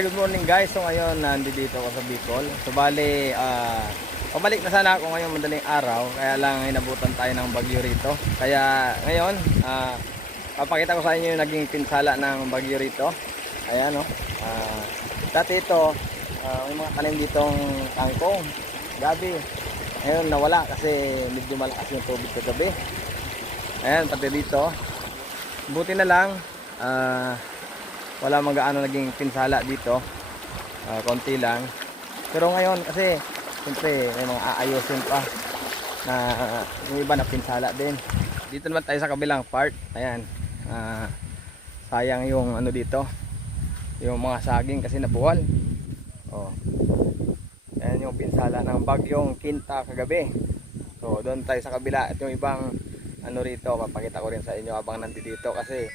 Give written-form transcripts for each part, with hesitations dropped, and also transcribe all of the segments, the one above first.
Good morning guys. So ngayon nandito ako sa Bicol. So bali pabalik na sana ako ngayong madaling araw, kaya lang inabutan tayo ng bagyo rito. Kaya ngayon papakita ko sa inyo yung naging pinsala ng bagyo rito. Ayan oh. Dati ito may mga tanim ditong kangkong, gabi. Ngayon nawala kasi medyo malakas yung tubig kagabi. Ayan, pati dito. Buti na lang wala magaano naging pinsala dito, konti lang. Pero ngayon kasi siyempre may mga aayusin pa na yung iba na pinsala din. Dito naman tayo sa kabilang part. Ayan, sayang yung ano dito, yung mga saging kasi nabuwal. Oh, ayan yung pinsala ng bagyong Kinta kagabi. So doon tayo sa kabila at yung ibang ano rito, papakita ko rin sa inyo habang nandito kasi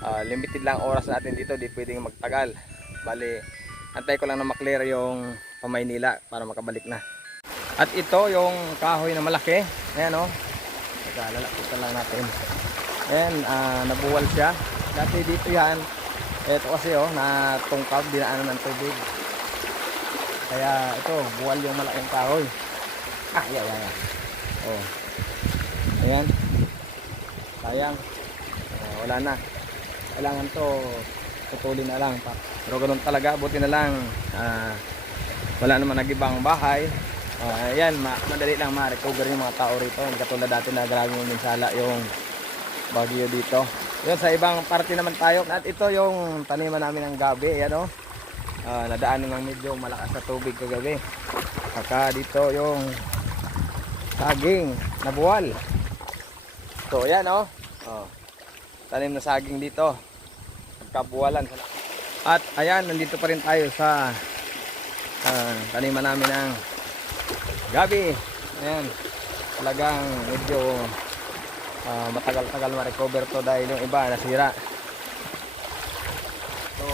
limited lang oras natin dito, di pwedeng magtagal. Bali, antay ko lang na maklear yung Pamaynila para makabalik na. At ito yung kahoy na malaki. Ayan o, lalapitan lang natin. Ayan, nabuwal siya. Dati dito yan. Ito kasi o, natungkab, dinaanan ng tubig. Kaya ito, buwal yung malaking kahoy. Ayan. Oh. Ayan. Sayang. Wala na. Kailangan to putulin na lang pa. Pero ganoon talaga, buti na lang wala naman nagibang bahay. Ayan, madali lang ma-recover yung mga tao rito. Hindi katulad dati na grabe yung minsala yung bagyo dito. Yun, sa ibang parte naman tayo. At ito yung taniman namin ng gabi. Ayan o, nadaanan ng medyo malakas na tubig kagabi. Saka dito yung saging nabuwal. So ayan o, tanim na saging dito, kabuwalan. At ayan, nandito pa rin tayo sa taniman namin ng gabi. Ayan, talagang medyo matagal-tagal ma-recover to dahil yung iba nasira. So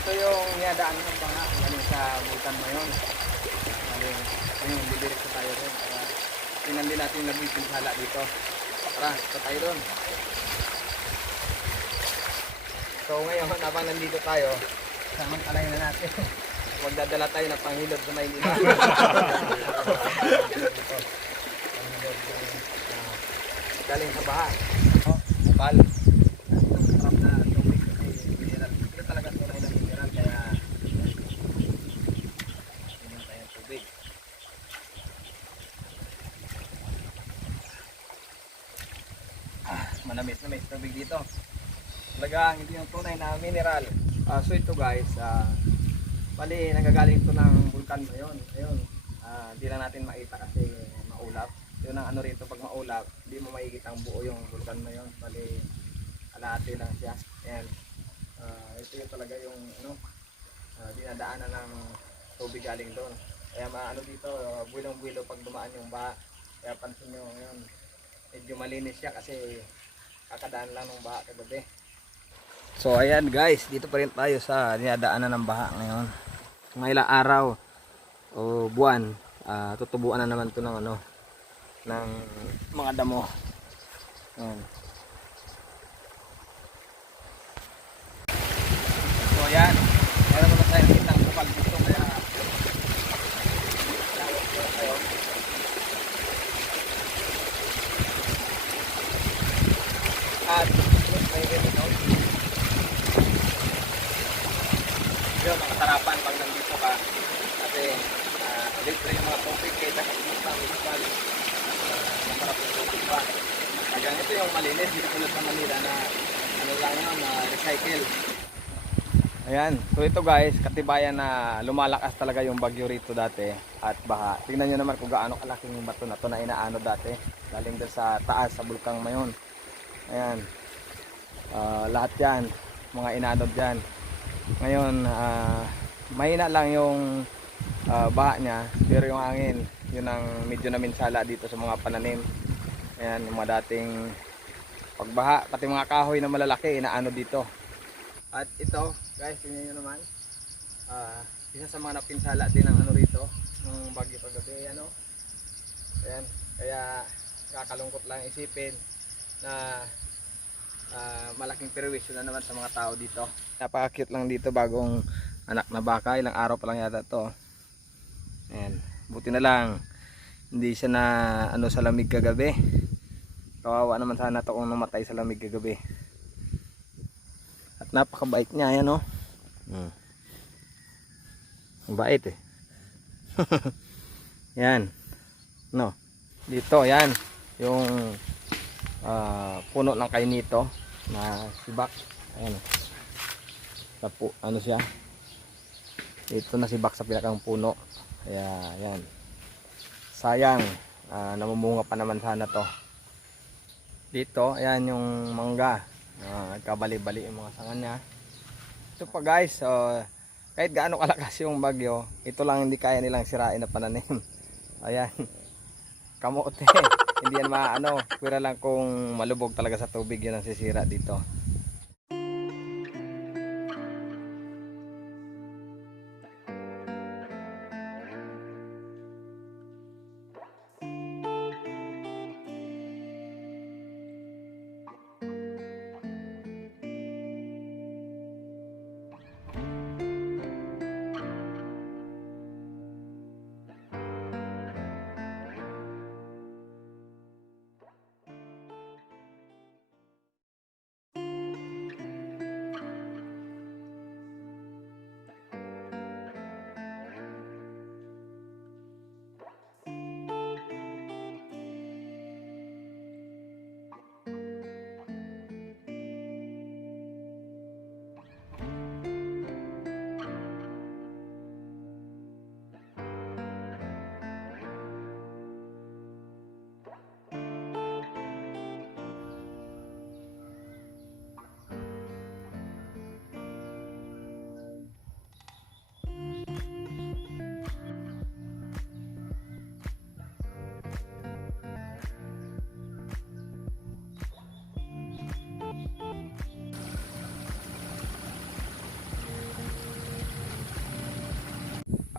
ito yung niyadaan ng banga galing sa Bulkan Mayon. Ayun, bibirik sa tayo rin para tingnan din natin naging pinsala dito. Tara, ito tayo doon. So ngayon, habang nandito tayo, samantalahin na natin. Magdadala tayo ng panghilod sa Maynila. Galing sa baha. Kapal. Sarap na tubig kasi mineral. Ito talaga tunay na mineral, kaya tingnan tayo ng tubig. Malamit na may tubig dito. Talaga hindi yung tunay na mineral. So ito guys, bali nagagaling ito ng Bulkan Mayon. Ayun, hindi na natin makita kasi maulap. Yun ang ano rito, pag maulap hindi mo makikita ang buo yung Bulkan Mayon. Bali kalahati lang siya. Ayan, ito yung talaga yung ano, dinadaanan ng tubig galing doon. Kaya ano dito, buwilong-buwilo pag dumaan yung baha. Kaya pansin nyo ngayon, medyo malinis siya kasi kakadaan lang ng baha kagabi. So ayan guys, dito pa rin tayo sa dinadaanan ng baha ngayon. Mga ilang araw o buwan, tutubuan na naman to ng ano, ng mga damo. Ayan. So ayan, meron naman tayo nakitang kupal dito, kaya tayo. At may ganito yun, mga sarapan pag nandito ka kasi libre yung mga tubig kaysa kapunta municipal, masarap yung tubig pa. Hanggang ito yung malinis, hindi tulad sa Manila na ano lang yun, recycle. Ayan, so ito guys, katibayan na lumalakas talaga yung bagyo rito dati at baha. Tingnan nyo naman kung gaano kalaking yung bato na ito na inaano dati, galing doon sa taas sa Bulkan Mayon. Ayan, lahat yan, mga inanod dyan. Ngayon, mahina lang yung baha niya, pero yung hangin, yun ang medyo naminsala dito sa mga pananim. Ayan, yung mga dating pagbaha, pati mga kahoy na malalaki, inaano dito. At ito, guys, tingnan nyo naman, isa sa mga napinsala din ng ano rito, ng bagyo kagabi. Ayan, oh. Ayan, kaya kakalungkot lang isipin na malaking perwisyo na naman sa mga tao dito. Napaka-cute lang dito, bagong anak na baka, ilang araw pa lang yata to. Ayan, buti na lang hindi siya na ano sa lamig kagabi. Kawawa naman sana to kung namatay sa lamig kagabi. At napakabait niya, ayan oh. Ang bait eh. Yan. No. Dito, yan. Yung puno ng kainito na sibak. Ayan. Tapo, ano siya? Ito na sibak sa pinakang puno. Kaya, yan. Sayang. Namumunga pa naman sana to. Dito, ayan yung mangga. Kabali-bali yung mga sanga niya. Ito pa guys, kahit gaano kalakas yung bagyo, ito lang hindi kaya nilang sirain na pananim. Ayan, kamote. Hindi yan maano, pwera lang kung malubog talaga sa tubig yun ang sisira dito.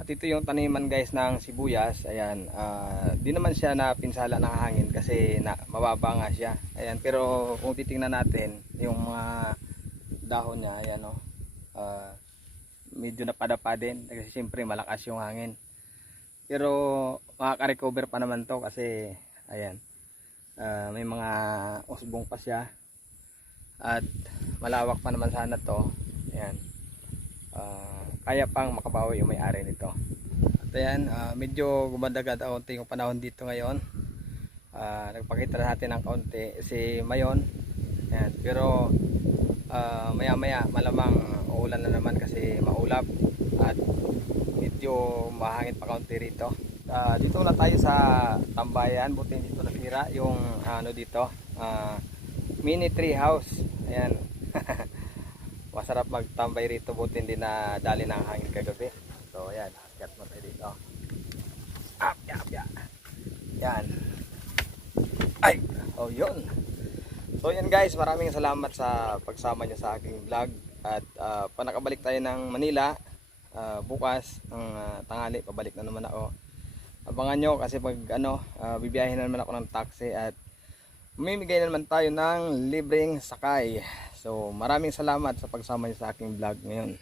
At ito yung taniman guys ng sibuyas. Ayan, di naman siya napinsala ng hangin kasi mababa nga siya. Ayan, pero kung titingnan natin yung mga dahon niya, ayan oh, medyo napadapa din kasi siyempre malakas yung hangin. Pero makaka-recover pa naman to kasi ayan, may mga usbong pa siya at malawak pa naman sana to. Ayan. Kaya pang makabawi yung may-ari nito. At ayan, medyo gumanda-gad kaunti yung panahon dito ngayon. Nagpakita natin ng kaunti si Mayon. Ayan, pero maya-maya malamang uulan na naman kasi maulap at medyo mahangin pa kaunti rito. Dito na tayo sa tambayan, buti dito nasira yung ano dito, mini tree house. Ayan. Masarap magtambay rito, buti hindi na dali ng hangin kagabi. So ayan, akyat mo tayo dito. Yan. Ay, oh yun. So yan guys, maraming salamat sa pagsama nyo sa aking vlog. At panakabalik tayo ng Manila bukas ng tanghali, pabalik na naman ako. Abangan nyo kasi pag bibiyahin na naman ako ng taxi at mamimigay na naman tayo ng libreng sakay. So maraming salamat sa pagsama niyo sa aking vlog ngayon.